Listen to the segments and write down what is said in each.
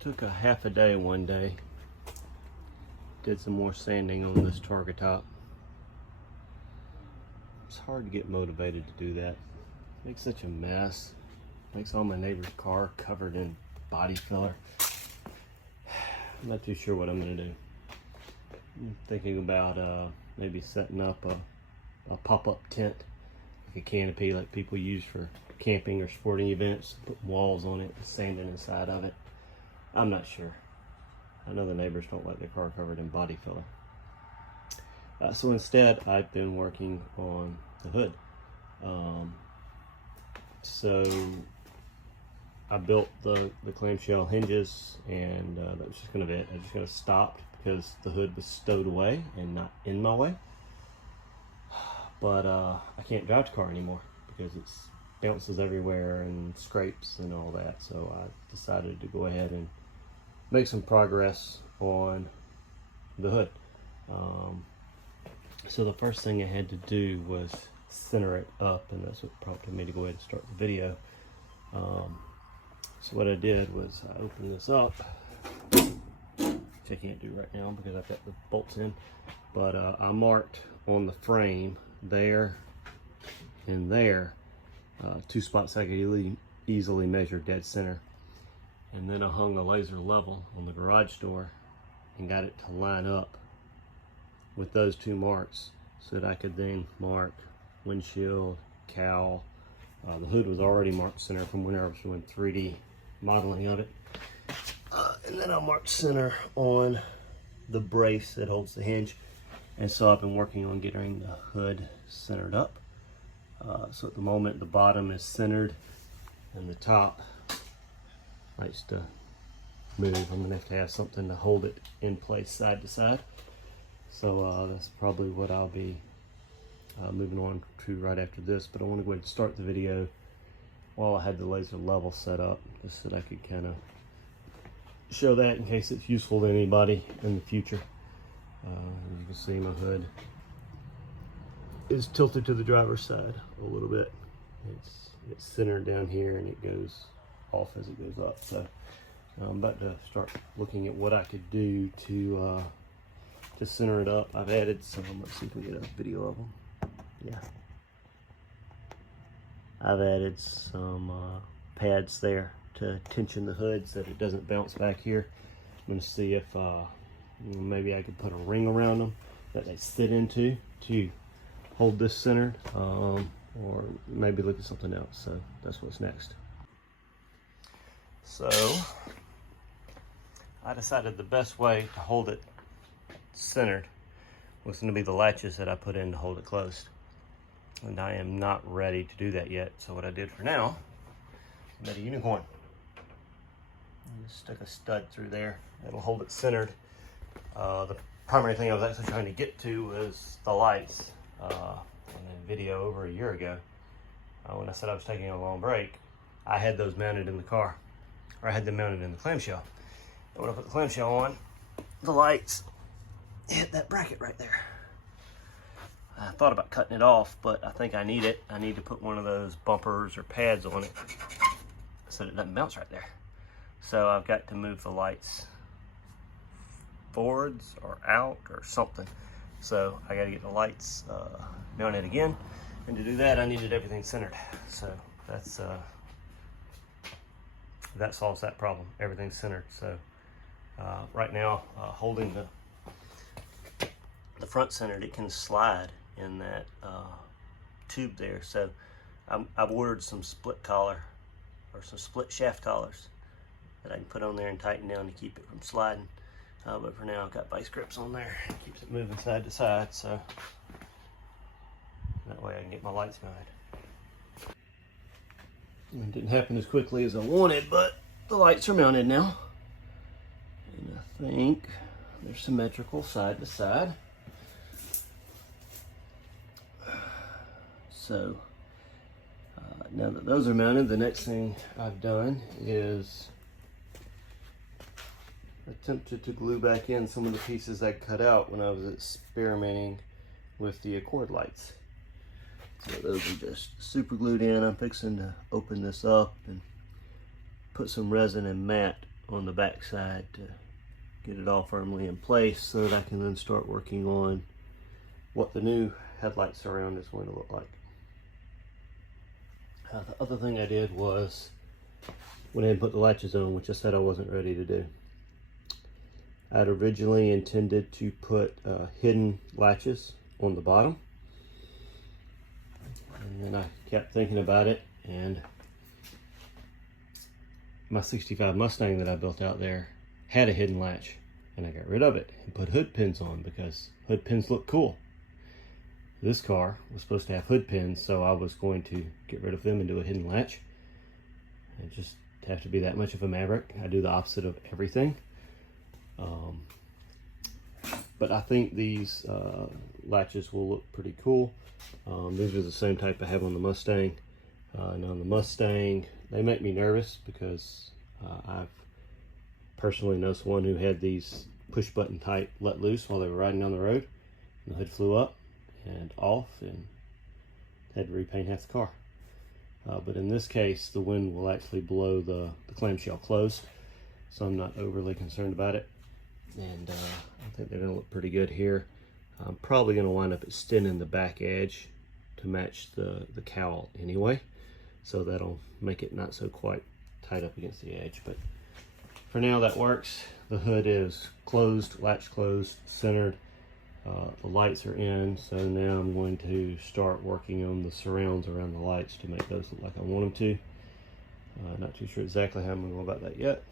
took a half a day one day, did some more sanding on this target top. It's hard to get motivated to do that. Makes such a mess. Makes all my neighbor's car covered in body filler. I'm not too sure what I'm gonna do. I'm thinking about maybe setting up a pop-up tent, like a canopy like people use for camping or sporting events, putting walls on it and sanding inside of it. I'm not sure. I know the neighbors don't like their car covered in body filler. So instead, I've been working on the hood. So I built the clamshell hinges, and that was just kind of it. I just kind of stopped because the hood was stowed away and not in my way. But I can't drive the car anymore because it bounces everywhere and scrapes and all that. So I decided to go ahead and make some progress on the hood. So the first thing I had to do was center it up, and that's what prompted me to go ahead and start the video. So what I did was I opened this up, which I can't do right now because I've got the bolts in, but I marked on the frame there and there 2 spots I could easily measure dead center. And then I hung a laser level on the garage door and got it to line up with those 2 marks so that I could then mark windshield, cowl. The hood was already marked center from when I was doing 3D modeling of it. And then I marked center on the brace that holds the hinge. And so I've been working on getting the hood centered up. So at the moment the bottom is centered and the top likes to move. I'm gonna have to have something to hold it in place side to side. So that's probably what I'll be moving on to right after this. But I want to go ahead and start the video while I had the laser level set up, just so that I could kind of show that in case it's useful to anybody in the future. As you can see, my hood is tilted to the driver's side a little bit. It's centered down here and it goes off as it goes up. So I'm about to start looking at what I could do to center it up. I've added some. Let's see if we get a video of them. Yeah, I've added some pads there to tension the hood so that it doesn't bounce back here. I'm going to see if maybe I could put a ring around them that they sit into to hold this centered, or maybe look at something else. So that's what's next. So I decided the best way to hold it centered was going to be the latches that I put in to hold it closed. And I am not ready to do that yet. So what I did for now, I made a unicorn. I just stuck a stud through there. It'll hold it centered. The primary thing I was actually trying to get to was the lights. In a video over a year ago, when I said I was taking a long break, I had those mounted in the car, or I had them mounted in the clamshell. And when I put the clamshell on, the lights hit that bracket right there. I thought about cutting it off, but I think I need it. I need to put one of those bumpers or pads on it so that it doesn't bounce right there. So I've got to move the lights forwards or out or something. So I got to get the lights mounted again, and to do that I needed everything centered. So that solves that problem. Everything's centered. So right now, holding the front centered, it can slide in that tube there. So I've ordered some split collar or some split shaft collars that I can put on there and tighten down to keep it from sliding. But for now, I've got vice grips on there. It keeps it moving side to side, so that way I can get my lights mounted. It didn't happen as quickly as I wanted, but the lights are mounted now. And I think they're symmetrical side to side. So now that those are mounted, the next thing I've done is attempted to glue back in some of the pieces I cut out when I was experimenting with the Accord lights. So those are just super glued in. I'm fixing to open this up and put some resin and matte on the back side to get it all firmly in place so that I can then start working on what the new headlight surround is going to look like. The other thing I did was went ahead and put the latches on, which I said I wasn't ready to do. I'd originally intended to put hidden latches on the bottom, and then I kept thinking about it, and my 65 Mustang that I built out there had a hidden latch, and I got rid of it and put hood pins on because hood pins look cool. This car was supposed to have hood pins, so I was going to get rid of them and do a hidden latch. I just have to be that much of a maverick. I do the opposite of everything. But I think these latches will look pretty cool. These are the same type I have on the Mustang. Now on the Mustang, they make me nervous because I've personally known someone who had these push button type let loose while they were riding down the road. And the hood flew up and off and had to repaint half the car. But in this case, the wind will actually blow the clamshell closed, so I'm not overly concerned about it. And I think they're going to look pretty good here. I'm probably going to wind up extending the back edge to match the cowl anyway, so that'll make it not so quite tight up against the edge. But for now, that works. The hood is closed, latch closed, centered. The lights are in, so now I'm going to start working on the surrounds around the lights to make those look like I want them to. Not too sure exactly how I'm going to go about that yet.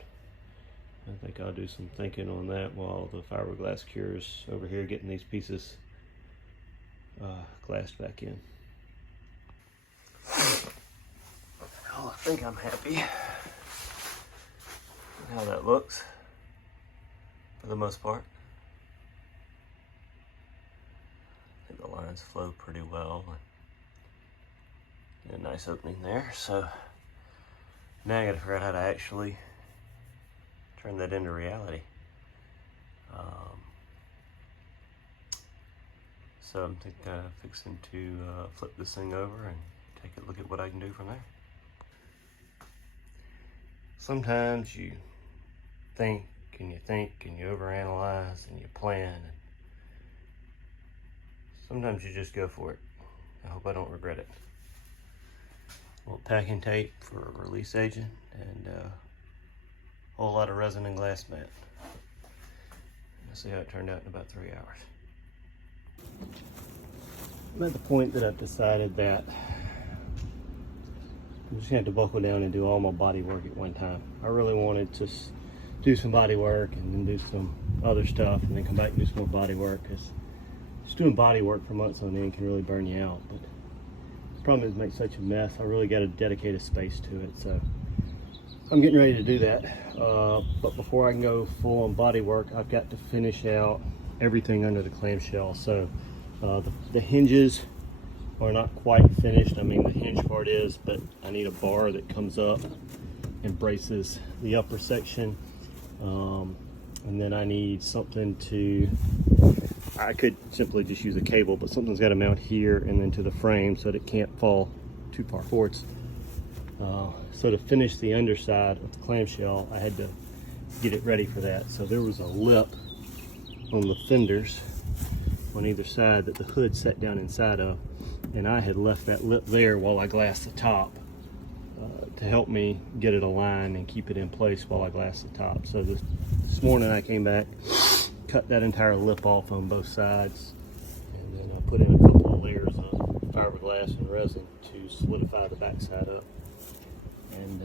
I think I'll do some thinking on that while the fiberglass cures over here getting these pieces glassed back in. Well, I think I'm happy with how that looks for the most part. I think the lines flow pretty well. Get a nice opening there. So now I got to figure out how to actually turn that into reality. So I'm fixing to flip this thing over and take a look at what I can do from there. Sometimes you think and you overanalyze and you plan, and sometimes you just go for it. I hope I don't regret it. A little packing tape for a release agent and a whole lot of resin and glass mat. Let's see how it turned out in about 3 hours. I'm at the point that I've decided that I'm just going to have to buckle down and do all my body work at one time. I really wanted to do some body work and then do some other stuff and then come back and do some more body work, because just doing body work for months on end can really burn you out. But the problem is it makes such a mess. I really got to dedicate a space to it. So I'm getting ready to do that. But before I can go full on body work, I've got to finish out everything under the clamshell. So the hinges are not quite finished. I mean, the hinge part is, but I need a bar that comes up and braces the upper section. And then I need something I could simply just use a cable, but something's got to mount here and then to the frame so that it can't fall too far forwards. So to finish the underside of the clamshell, I had to get it ready for that. So there was a lip on the fenders on either side that the hood sat down inside of, and I had left that lip there while I glassed the top to help me get it aligned and keep it in place while I glassed the top. So this morning I came back, cut that entire lip off on both sides, and then I put in a couple of layers of fiberglass and resin to solidify the backside up. And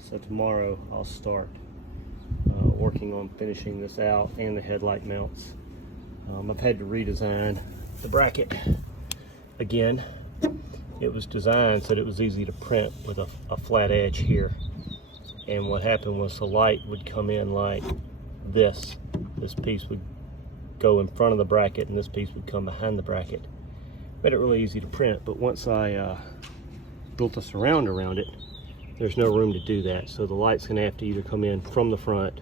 so tomorrow I'll start working on finishing this out and the headlight mounts. I've had to redesign the bracket again. It was designed so that it was easy to print with a flat edge here. And what happened was the light would come in like this. This piece would go in front of the bracket and this piece would come behind the bracket. Made it really easy to print, but once I built a surround around it, there's no room to do that. So the light's gonna have to either come in from the front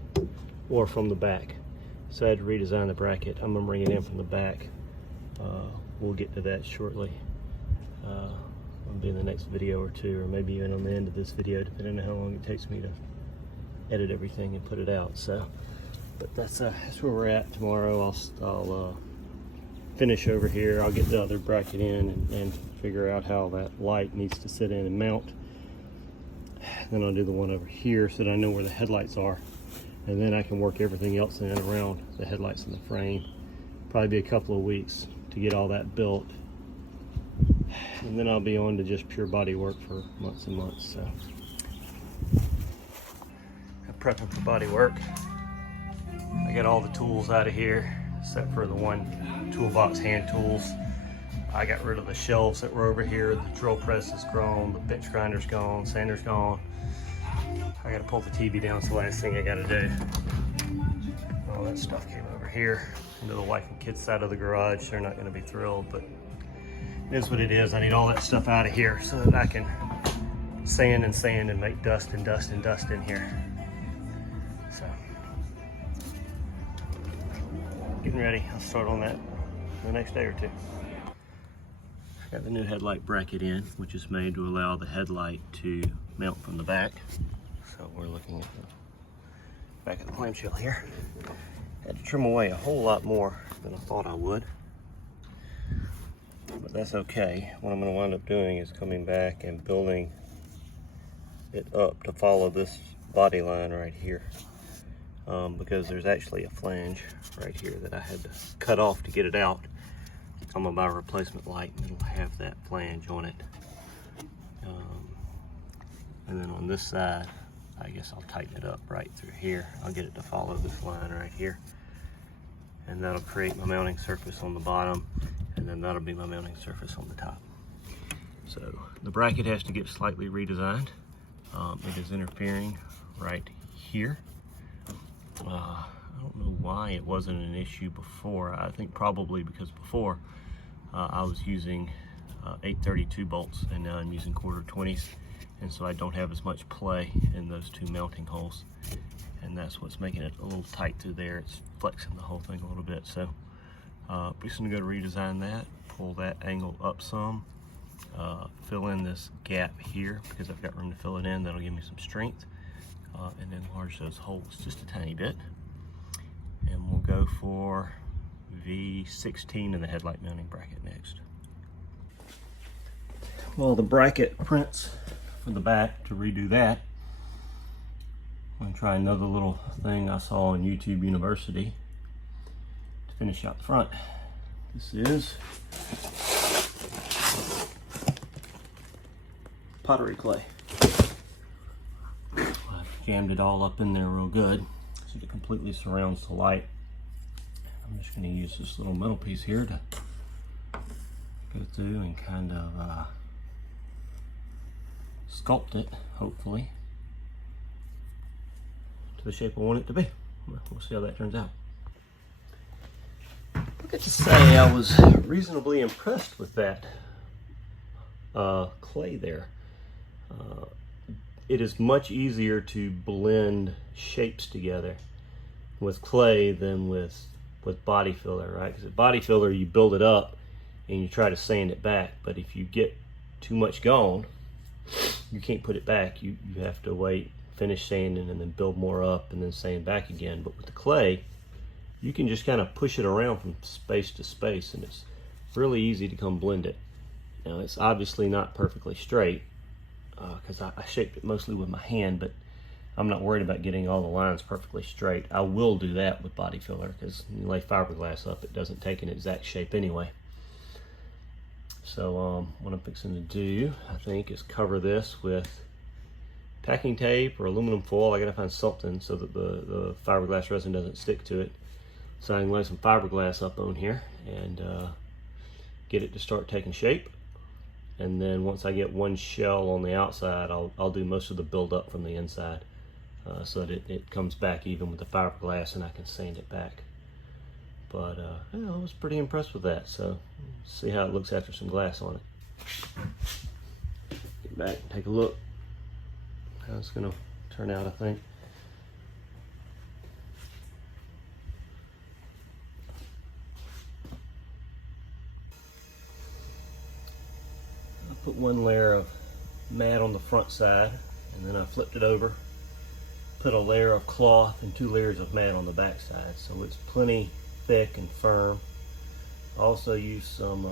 or from the back. So I had to redesign the bracket. I'm gonna bring it in from the back. We'll get to that shortly. I'll be in the next video or two, or maybe even on the end of this video, depending on how long it takes me to edit everything and put it out. So, but that's where we're at. Tomorrow I'll finish over here. I'll get the other bracket in and figure out how that light needs to sit in and mount. Then I'll do the one over here so that I know where the headlights are, and then I can work everything else in and around the headlights and the frame. Probably be a couple of weeks to get all that built, and then I'll be on to just pure body work for months and months. So I'm prepping for body work. I got all the tools out of here except for the one toolbox hand tools. I got rid of the shelves that were over here. The drill press is gone, the bench grinder's gone, sander's gone. I gotta pull the TV down. It's the last thing I gotta do. All that stuff came over here into the wife and kids side of the garage. They're not gonna be thrilled, but it is what it is. I need all that stuff out of here so that I can sand and make dust and dust and dust in here. So, getting ready. I'll start on that the next day or two. Got the new headlight bracket in, which is made to allow the headlight to mount from the back. So we're looking at the back of the clamshell here. Had to trim away a whole lot more than I thought I would, but that's okay. What I'm going to wind up doing is coming back and building it up to follow this body line right here, because there's actually a flange right here that I had to cut off to get it out. I'm gonna buy a replacement light and it'll have that flange on it. And then on this side, I guess I'll tighten it up right through here. I'll get it to follow this line right here. And that'll create my mounting surface on the bottom, and then that'll be my mounting surface on the top. So the bracket has to get slightly redesigned. It is interfering right here. I don't know why it wasn't an issue before. I think probably because before I was using 832 bolts, and now I'm using 1/4-20s, and so I don't have as much play in those two mounting holes, and that's what's making it a little tight through there. It's flexing the whole thing a little bit. So I'm just going to go to redesign that, pull that angle up some, fill in this gap here because I've got room to fill it in. That'll give me some strength, and then enlarge those holes just a tiny bit. And we'll go for V16 in the headlight mounting bracket next. Well, the bracket prints for the back, to redo that, I'm going to try another little thing I saw on YouTube University to finish out the front. This is pottery clay. I've jammed it all up in there real good so it completely surrounds the light. I'm just going to use this little metal piece here to go through and kind of sculpt it, hopefully, to the shape I want it to be. We'll see how that turns out. I got to say I was reasonably impressed with that clay there. It is much easier to blend shapes together with clay than with body filler, right? Because with body filler, you build it up and you try to sand it back, but if you get too much gone, you can't put it back. You have to wait, finish sanding, and then build more up and then sand back again. But with the clay, you can just kind of push it around from space to space, and it's really easy to come blend it. Now, it's obviously not perfectly straight because I shaped it mostly with my hand, but I'm not worried about getting all the lines perfectly straight. I will do that with body filler because when you lay fiberglass up, it doesn't take an exact shape anyway. So what I'm fixing to do, I think, is cover this with packing tape or aluminum foil. I gotta find something so that the fiberglass resin doesn't stick to it. So I can lay some fiberglass up on here and get it to start taking shape. And then once I get one shell on the outside, I'll do most of the build up from the inside. So that it comes back even with the fiberglass and I can sand it back. But yeah, I was pretty impressed with that. So see how it looks after some glass on it. Get back and take a look how it's gonna turn out, I think. I put one layer of mat on the front side and then I flipped it over, put a layer of cloth and 2 layers of mat on the back side, so it's plenty thick and firm. I also use some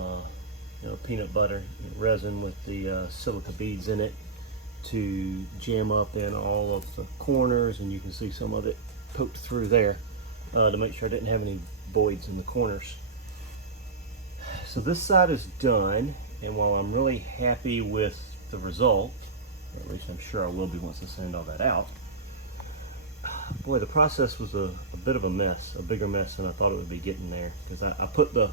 peanut butter resin with the silica beads in it to jam up in all of the corners, and you can see some of it poked through there to make sure I didn't have any voids in the corners. So this side is done, and while I'm really happy with the result, or at least I'm sure I will be once I sand all that out, boy, the process was a bit of a mess, a bigger mess than I thought it would be getting there, because I put the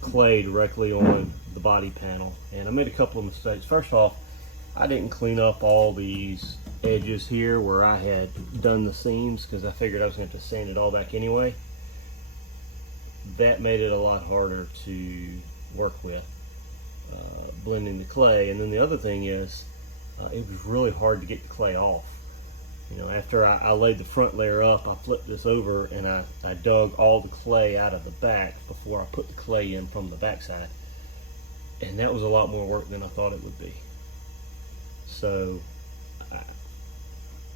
clay directly on the body panel, and I made a couple of mistakes. First off, I didn't clean up all these edges here where I had done the seams, because I figured I was going to have to sand it all back anyway. That made it a lot harder to work with, blending the clay. And then the other thing is, it was really hard to get the clay off. You know, after I laid the front layer up, I flipped this over and I dug all the clay out of the back before I put the clay in from the back side. And that was a lot more work than I thought it would be. So, I'm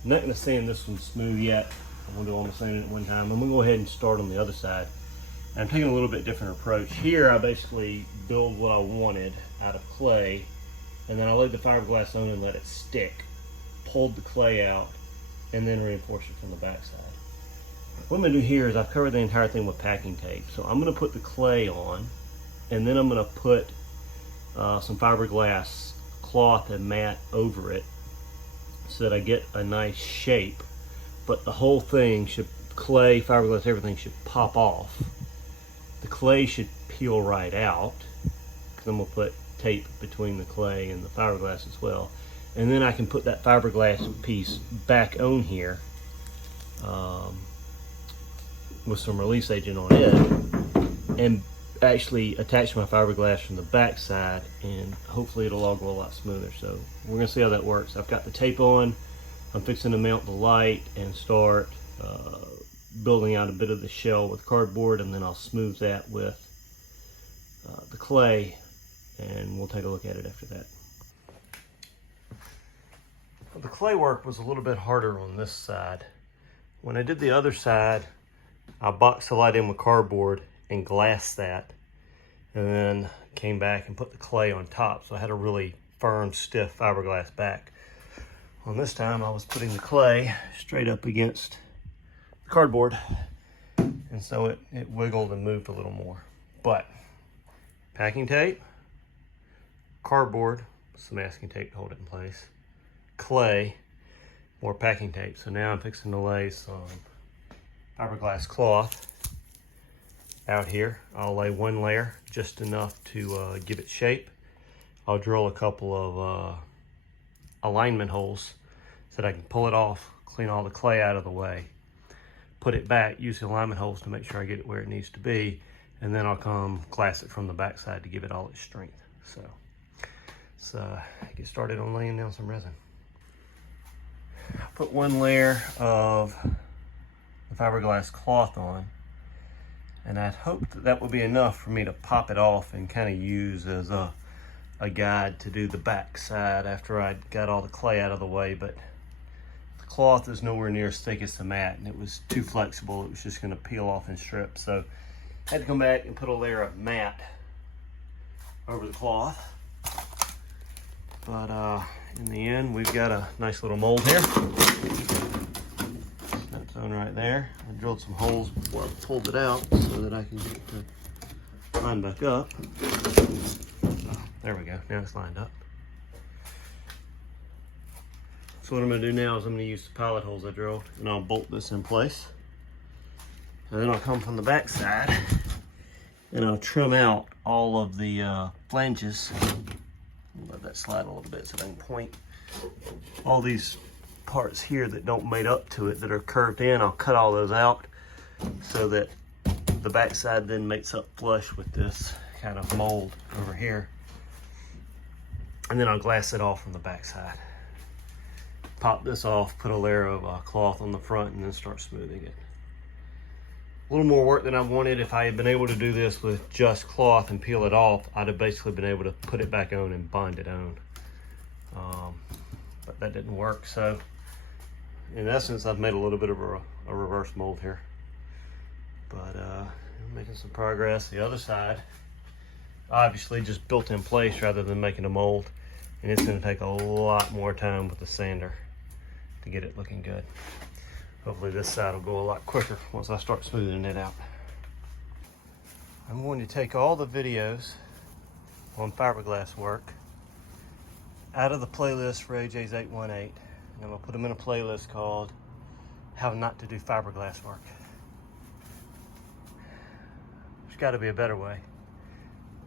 not going to sand this one smooth yet. I'm going to do all the sanding at one time. I'm going to go ahead and start on the other side. I'm taking a little bit different approach. Here I basically build what I wanted out of clay, and then I laid the fiberglass on and let it stick. Pulled the clay out, and then reinforced it from the backside. What I'm going to do here is I've covered the entire thing with packing tape. So I'm going to put the clay on, and then I'm going to put some fiberglass cloth and mat over it so that I get a nice shape. But the whole thing should, clay, fiberglass, everything should pop off. The clay should peel right out, because I'm going to put tape between the clay and the fiberglass as well. And then I can put that fiberglass piece back on here with some release agent on it, and actually attach my fiberglass from the back side, and hopefully it'll all go a lot smoother. So we're going to see how that works. I've got the tape on. I'm fixing to mount the light and start building out a bit of the shell with cardboard, and then I'll smooth that with the clay, and we'll take a look at it after that. The clay work was a little bit harder on this side. When I did the other side, I boxed the light in with cardboard and glassed that, and then came back and put the clay on top, so I had a really firm, stiff fiberglass back. On this time, I was putting the clay straight up against the cardboard, and so it wiggled and moved a little more. But packing tape, cardboard, some masking tape to hold it in place, clay, more packing tape. So now I'm fixing to lay some fiberglass cloth out here. I'll lay one layer, just enough to give it shape. I'll drill a couple of alignment holes so that I can pull it off, clean all the clay out of the way, put it back, use the alignment holes to make sure I get it where it needs to be, and then I'll come glass it from the back side to give it all its strength. So get started on laying down some resin. I put one layer of the fiberglass cloth on, and I'd hoped that that would be enough for me to pop it off and kind of use as a guide to do the back side after I got all the clay out of the way. But the cloth is nowhere near as thick as the mat, and it was too flexible. It was just going to peel off in strips. So I had to come back and put a layer of mat over the cloth. But in the end, we've got a nice little mold here. That's on right there. I drilled some holes before I pulled it out so that I can get the line back up. There we go, now it's lined up. So what I'm going to do now is I'm going to use the pilot holes I drilled, and I'll bolt this in place. And then I'll come from the back side and I'll trim out all of the flanges. Let that slide a little bit so I can point. All these parts here that don't mate up to it, that are curved in, I'll cut all those out so that the back side then mates up flush with this kind of mold over here. And then I'll glass it off from the back side. Pop this off, put a layer of cloth on the front, and then start smoothing it. A little more work than I wanted. If I had been able to do this with just cloth and peel it off, I'd have basically been able to put it back on and bond it on. But that didn't work, so in essence, I've made a little bit of a reverse mold here. But I'm making some progress. The other side, obviously just built in place rather than making a mold. And it's gonna take a lot more time with the sander to get it looking good. Hopefully this side will go a lot quicker once I start smoothing it out. I'm going to take all the videos on fiberglass work out of the playlist for AJ's 818, and I'm gonna put them in a playlist called How Not to Do Fiberglass Work. There's gotta be a better way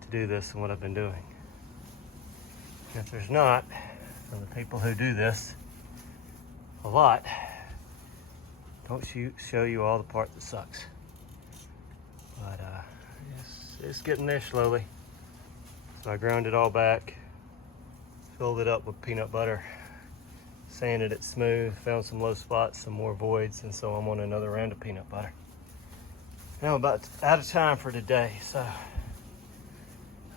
to do this than what I've been doing. And if there's not, for the people who do this a lot, don't show you all the part that sucks. But it's getting there slowly. So I ground it all back, filled it up with peanut butter, sanded it smooth, found some low spots, some more voids, and so I'm on another round of peanut butter. Now I'm about out of time for today, so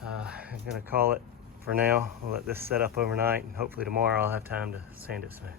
I'm gonna call it for now. I'll let this set up overnight, and hopefully tomorrow I'll have time to sand it smooth.